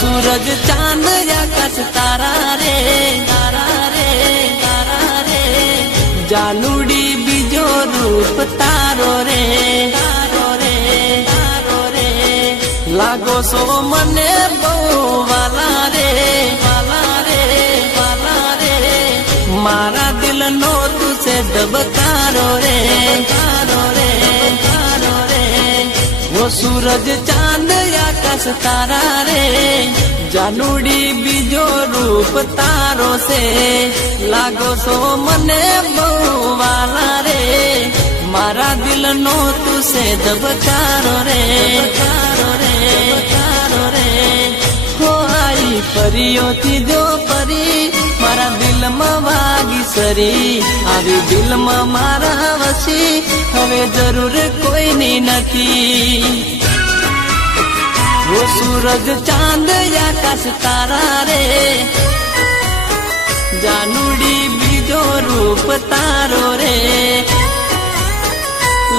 सूरज चांद आकाश तारा रे तारा रे तारा रे जानुडी बीजो रूप तारो रे तारो रे तारो रे लागो सो मने बहु वाला रे वाला रे वाला रे मारा दिल नो तुसे दबकारो रे तारो रे तारो रे वो सूरज चांद आकाश तारा रे जानुडी बीजो रूप तारो से लागो सो मने बहु वाला रे मारा दिल नो तुसे दबकारो रे तारो रे तारो रे हो आई परियो थी जो परी मारा दिल में वागी सरी आवी दिल में मारा वसी हवे जरूर कोई नी नथी वो सूरज चांद आकाश तारा रे जानुडी बीजो रूप तारो रे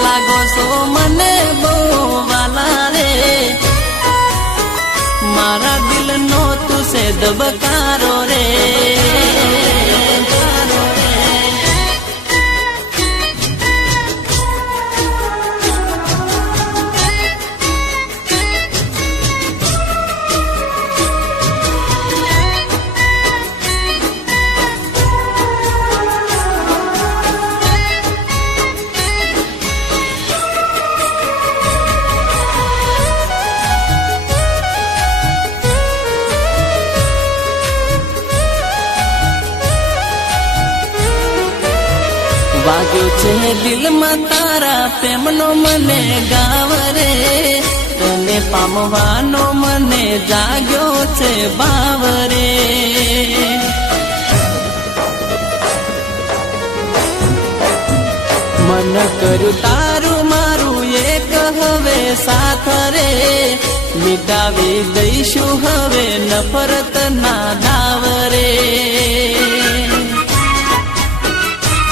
लागो सो मने बहु वाला रे मारा दिल नो तुसे दबकारो रे वाग्यो छे दिल में तारा प्रेमनो मने गाव रे तने पामवानो मने जाग्यो छे भाव रे मन कर्यु तारू मारू एक हवे साथ रे मिटावी दईशु हवे नफरत ना दाव रे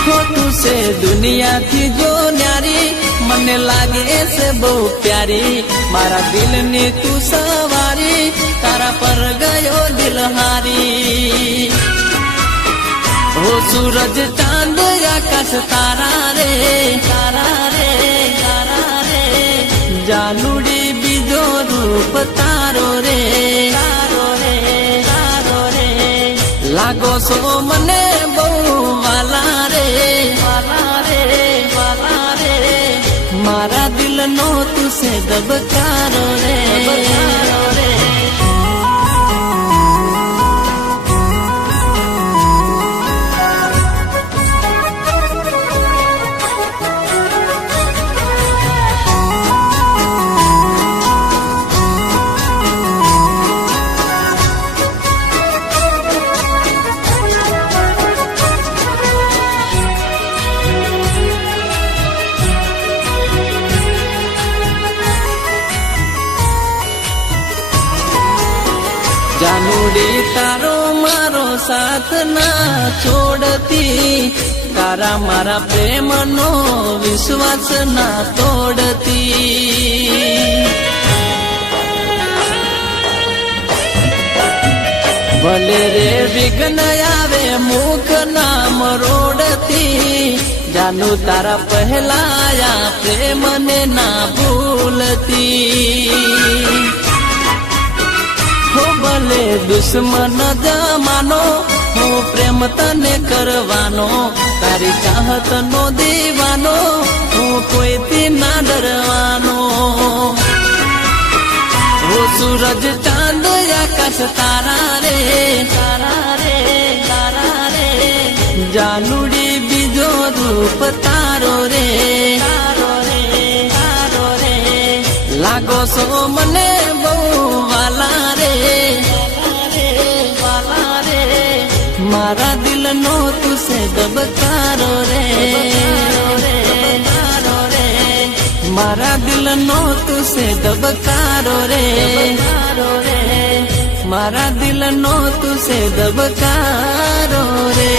खोटू से दुनिया थी जो न्यारी मन लागे से बहु प्यारी मारा दिल ने तू सवारी तारा पर गयो दिल हारी हो सूरज चांद आकाश तारा रे तारा रे तारा रे जानुडी बीजो रूप तारो रे तारो रे तारो रे लागो सो मने बहु वाला रे वाला रे वाला रे मारा दिल नो तुसे दबकारो रे दबकारो रे जानुडी तारो मारो साथ ना छोड़ती तारा मारा प्रेम नो विश्वास ना तोड़ती भले रे विघ्न आवे मुख ना मरोड़ती जानू तारा पहलाया प्रेम ने ना भूलती हो भले दुश्मन जमानो हो प्रेम तने करवानो तारी चाहत नो दीवानो हो कोई थी ना डरवानो हो सूरज चांद आकाश तारा रे तारा रे तारा रे जानुडी बीजो रूप तारो रे तारो रे तारो रे लागो सो मने बहु वाला रे वाला रे मारा दिल नो तुसे दबकारो रे मारा दिल नो तुसे दबकारो रे मारा दिल नो तुसे दबकारो रे।